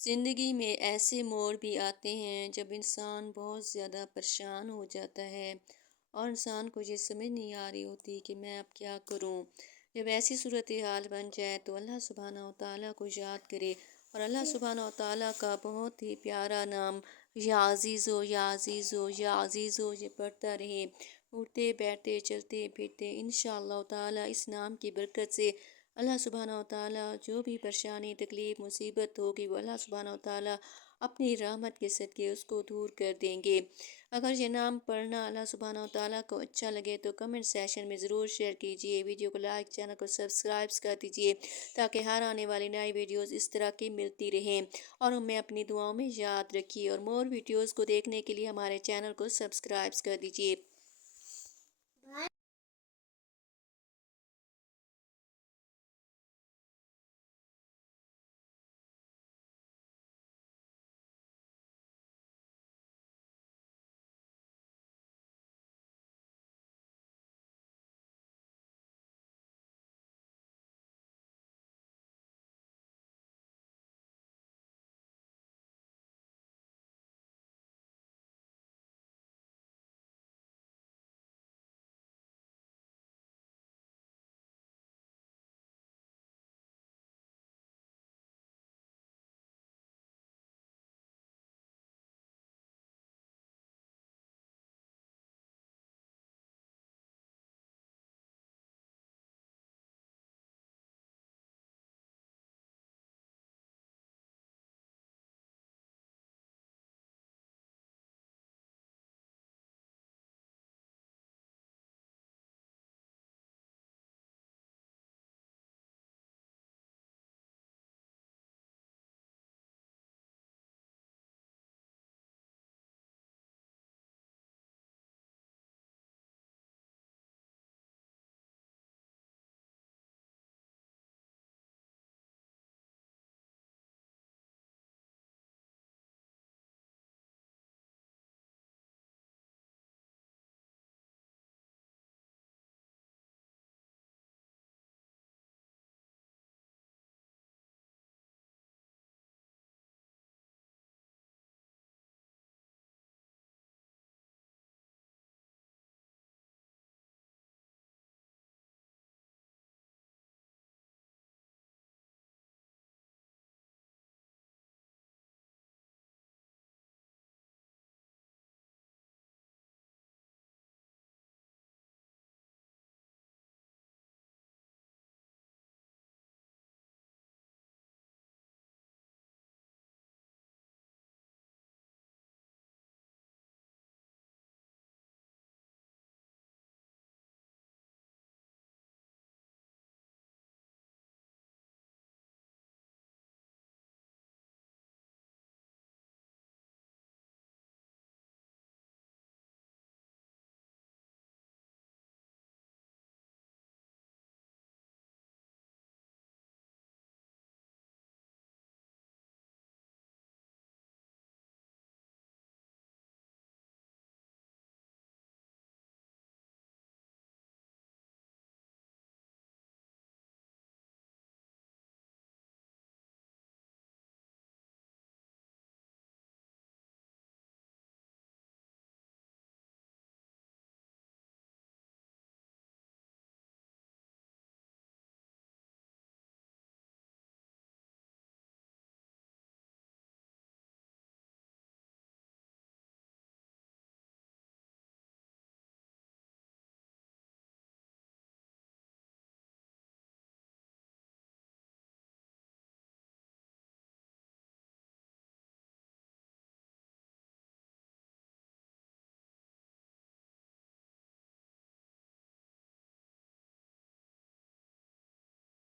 زندگی میں ایسے موڑ بھی آتے ہیں جب انسان بہت زیادہ پریشان ہو جاتا ہے اور انسان کو یہ سمجھ نہیں آ رہی ہوتی کہ میں اب کیا کروں۔ جب ایسی صورتحال بن جائے تو اللہ سبحانہ و تعالیٰ کو یاد کرے اور اللہ سبحانہ و تعالیٰ کا بہت ہی پیارا نام یا عزیز ہو یا عزیز ہو یا عزیز ہو یہ پڑھتا رہے، اٹھتے بیٹھتے چلتے پھرتے انشاءاللہ تعالیٰ اس نام کی برکت سے اللہ سبحانہ و تعالیٰ جو بھی پریشانی تکلیف مصیبت ہوگی وہ اللہ سبحانہ و تعالیٰ اپنی رحمت کے صدقے اس کو دور کر دیں گے۔ اگر یہ نام پڑھنا اللہ سبحانہ و تعالیٰ کو اچھا لگے تو کمنٹ سیشن میں ضرور شیئر کیجئے، ویڈیو کو لائک، چینل کو سبسکرائب کر دیجئے تاکہ ہر آنے والی نئی ویڈیوز اس طرح کی ملتی رہیں اور ہمیں اپنی دعاؤں میں یاد رکھیے اور مور ویڈیوز کو دیکھنے کے لیے ہمارے چینل کو سبسکرائب کر دیجئے۔